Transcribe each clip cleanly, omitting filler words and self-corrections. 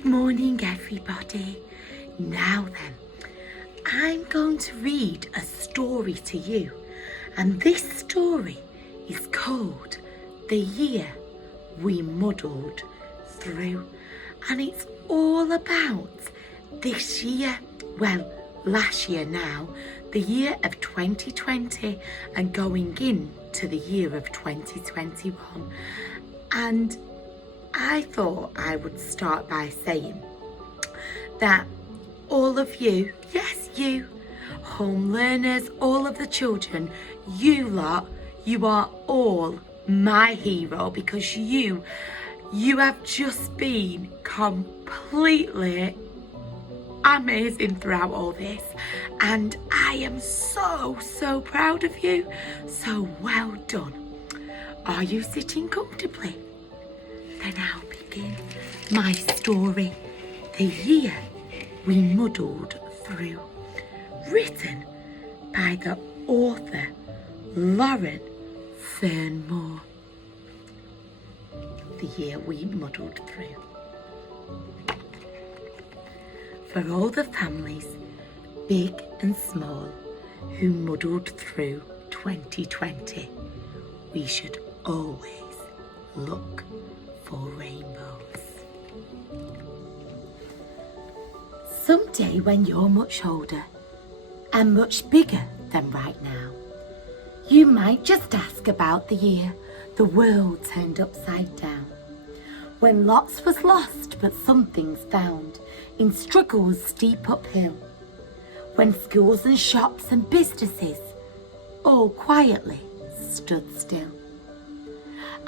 Good morning, everybody. Now then, I'm going to read a story to you, and this story is called The Year We Muddled Through, and it's all about this year, well, last year now, the year of 2020 and going into the year of 2021. And I thought I would start by saying that all of you, yes you, home learners, all of the children, you lot, you are all my hero, because you have just been completely amazing throughout all this, and I am so proud of you. So well done. Are you sitting comfortably? Then I'll begin my story, The Year We Muddled Through, written by the author Lauren Fernmore. The Year We Muddled Through. For all the families, big and small, who muddled through 2020, we should always look for rainbows. Someday when you're much older and much bigger than right now, you might just ask about the year the world turned upside down, when lots was lost but some things found in struggles steep uphill, when schools and shops and businesses all quietly stood still.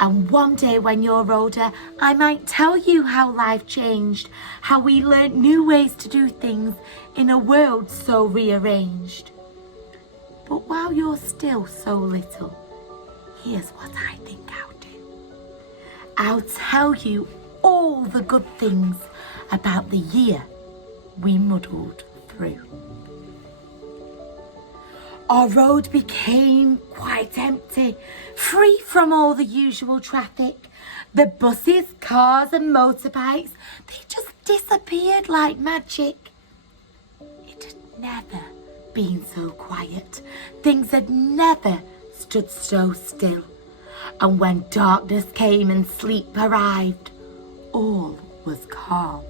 And one day when you're older, I might tell you how life changed, how we learnt new ways to do things in a world so rearranged. But while you're still so little, here's what I think I'll do. I'll tell you all the good things about the year we muddled through. Our road became quite empty, free from all the usual traffic. The buses, cars and motorbikes, they just disappeared like magic. It had never been so quiet. Things had never stood so still. And when darkness came and sleep arrived, all was calm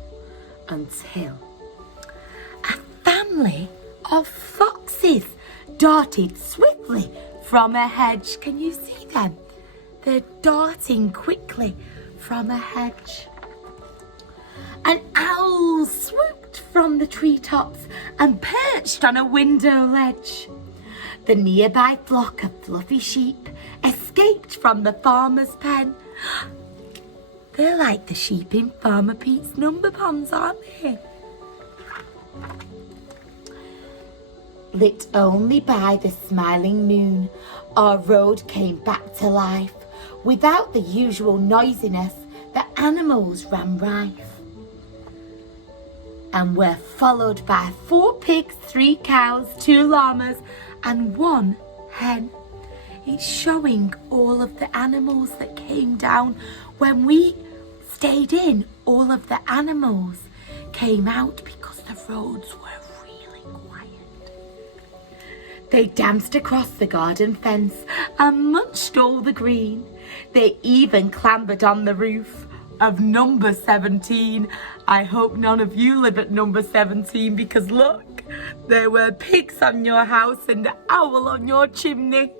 until a family of foxes darted swiftly from a hedge. Can you see them? They're darting quickly from a hedge. An owl swooped from the treetops and perched on a window ledge. The nearby flock of fluffy sheep escaped from the farmer's pen. They're like the sheep in Farmer Pete's number ponds, aren't they? Lit only by the smiling moon, our road came back to life. Without the usual noisiness, the animals ran rife, and were followed by 4 pigs, 3 cows, 2 llamas, and 1 hen. It's showing all of the animals that came down. When we stayed in, all of the animals came out because the roads were really quiet. They danced across the garden fence and munched all the green. They even clambered on the roof of number 17. I hope none of you live at number 17, because look, there were pigs on your house and an owl on your chimney.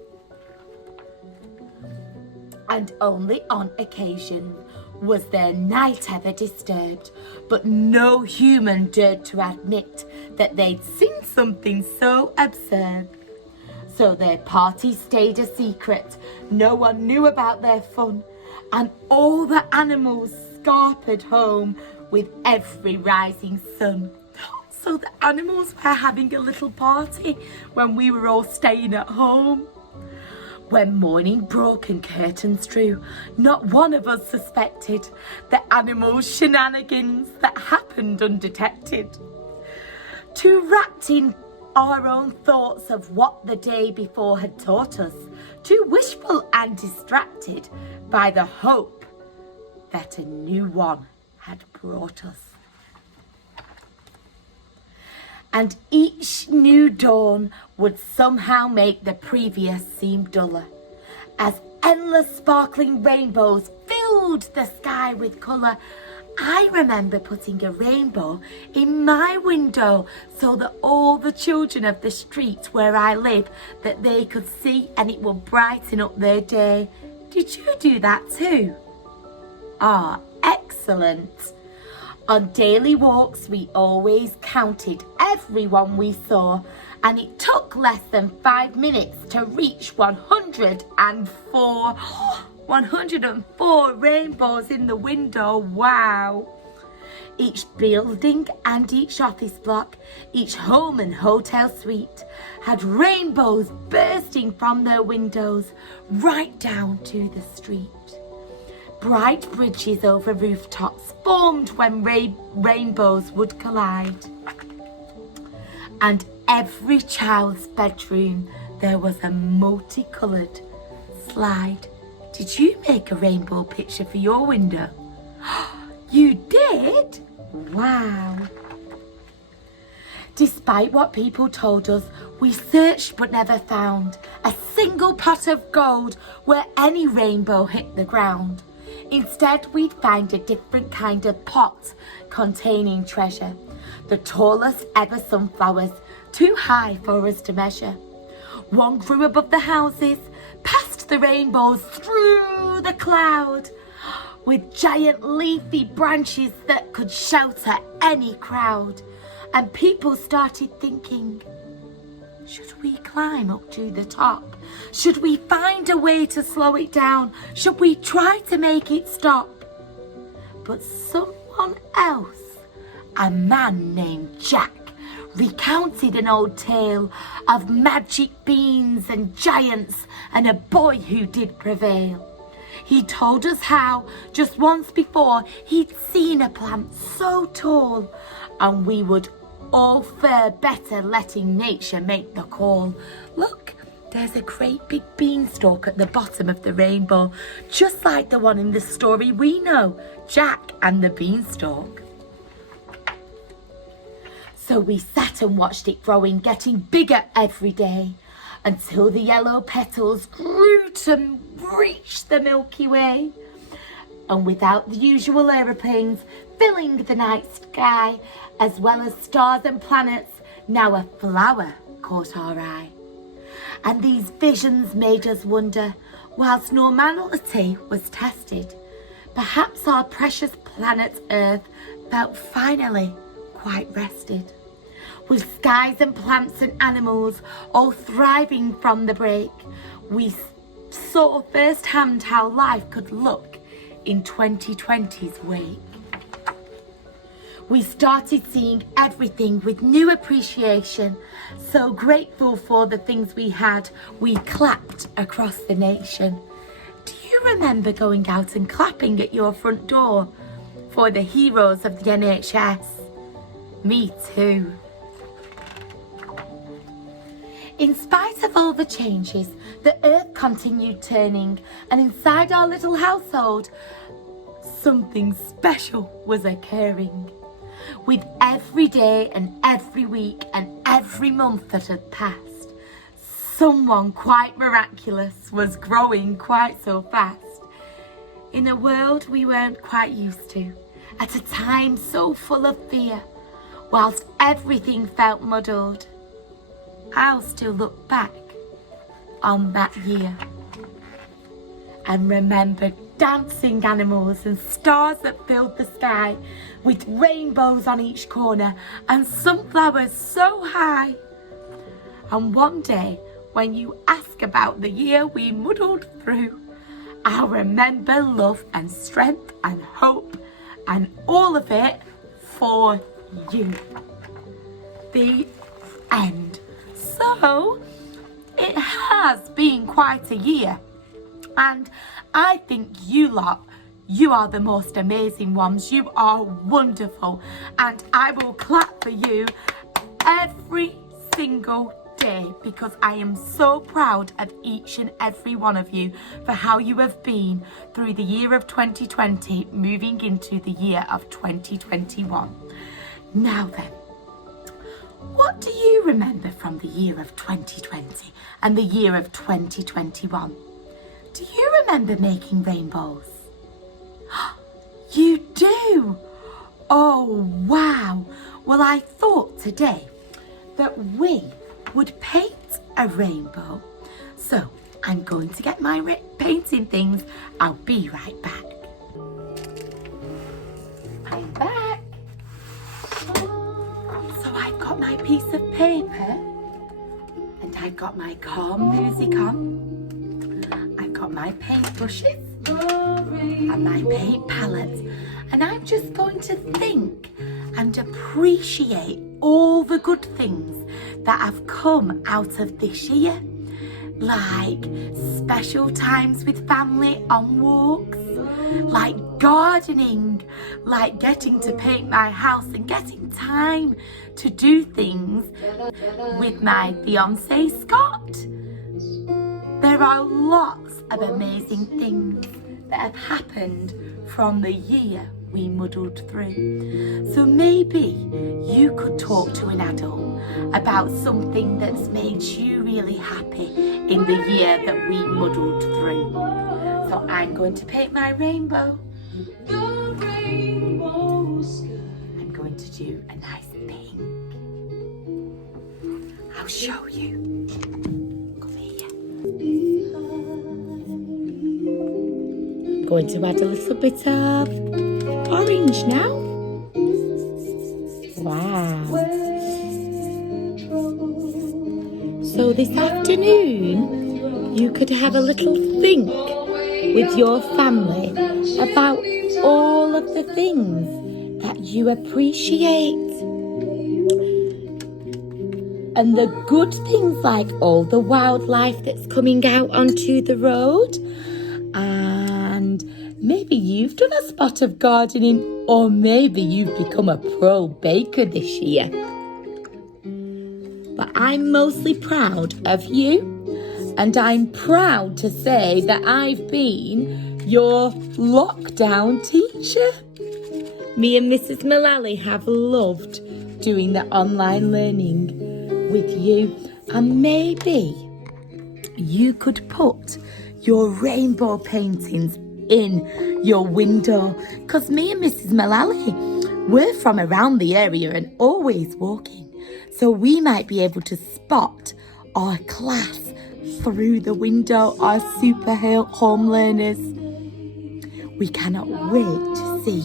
And only on occasion was their night ever disturbed, but no human dared to admit that they'd seen something so absurd. So their party stayed a secret. No one knew about their fun, and all the animals scarpered home with every rising sun. So the animals were having a little party when we were all staying at home. When morning broke and curtains drew, not one of us suspected the animals' shenanigans that happened undetected. Too wrapped in our own thoughts of what the day before had taught us, too wishful and distracted by the hope that a new one had brought us. and each new dawn would somehow make the previous seem duller, as endless sparkling rainbows filled the sky with colour. I remember putting a rainbow in my window so that all the children of the street where I live, that they could see, and it would brighten up their day. Did you do that too? Ah, excellent. On daily walks, we always counted everyone we saw, and it took less than 5 minutes to reach 104. 104 rainbows in the window. Wow! Each building and each office block, each home and hotel suite had rainbows bursting from their windows right down to the street. Bright bridges over rooftops formed when rainbows would collide. And every child's bedroom there was a multicoloured slide. Did you make a rainbow picture for your window? You did? Wow. Despite what people told us, we searched but never found a single pot of gold where any rainbow hit the ground. Instead, we'd find a different kind of pot containing treasure, the tallest ever sunflowers, too high for us to measure. One grew above the houses, past the rainbows, through the cloud, with giant leafy branches that could shelter any crowd. And people started thinking, should we climb up to the top? Should we find a way to slow it down? Should we try to make it stop? But someone else, a man named Jack, recounted an old tale of magic beans and giants and a boy who did prevail. He told us how, just once before, he'd seen a plant so tall, and we would all fare better letting nature make the call. Look, there's a great big beanstalk at the bottom of the rainbow, just like the one in the story we know, Jack and the Beanstalk. So we sat and watched it growing, getting bigger every day, until the yellow petals grew to reach the Milky Way. And without the usual aeroplanes filling the night sky, as well as stars and planets, now a flower caught our eye. And these visions made us wonder, whilst normality was tested, perhaps our precious planet Earth felt finally quite rested, with skies and plants and animals all thriving from the break. We saw firsthand how life could look in 2020's wake. We started seeing everything with new appreciation, so grateful for the things we had, we clapped across the nation. Do you remember going out and clapping at your front door for the heroes of the NHS? Me too. In spite of all the changes, the earth continued turning, and inside our little household, something special was occurring. With every day and every week and every month that had passed, someone quite miraculous was growing quite so fast. In a world we weren't quite used to, at a time so full of fear, whilst everything felt muddled, I'll still look back on that year and remember dancing animals and stars that filled the sky, with rainbows on each corner and sunflowers so high. And one day, when you ask about the year we muddled through, I'll remember love and strength and hope and all of it for you. The end. So, it has been quite a year, and I think you lot, you are the most amazing ones. You are wonderful, and I will clap for you every single day, because I am so proud of each and every one of you for how you have been through the year of 2020, moving into the year of 2021. Now then, What do you remember from the year of 2020 and the year of 2021? Do you remember making rainbows? You do? Oh, wow. Well, I thought today that we would paint a rainbow. So I'm going to get my painting things. I'll be right back. I'm back. So I've got my piece of paper and I've got my calm music on. I've got my paintbrushes and my paint palette, and I'm just going to think and appreciate all the good things that have come out of this year, like special times with family on walks, like gardening, like getting to paint my house and getting time to do things with my fiance Scott. There are lots of amazing things that have happened from the year we muddled through. So maybe you could talk to an adult about something that's made you really happy in the year that we muddled through. So I'm going to paint my rainbow. I'm going to do a nice pink. I'll show you. Come here. I'm going to add a little bit of orange now. Wow. So this afternoon you could have a little think with your family about all of the things that you appreciate and the good things, like all the wildlife that's coming out onto the road. And maybe you've done a spot of gardening, or maybe you've become a pro baker this year. But I'm mostly proud of you, and I'm proud to say that I've been your lockdown teacher. Me and Mrs. Mullally have loved doing the online learning with you, and maybe you could put your rainbow paintings in your window, because me and Mrs. Mullally, we're from around the area and always walking, so we might be able to spot our class through the window, our super home learners. We cannot wait to see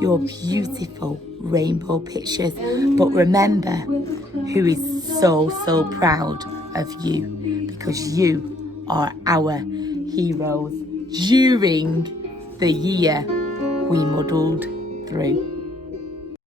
your beautiful rainbow pictures, but remember who is so proud of you, because you are our heroes during the year we muddled through.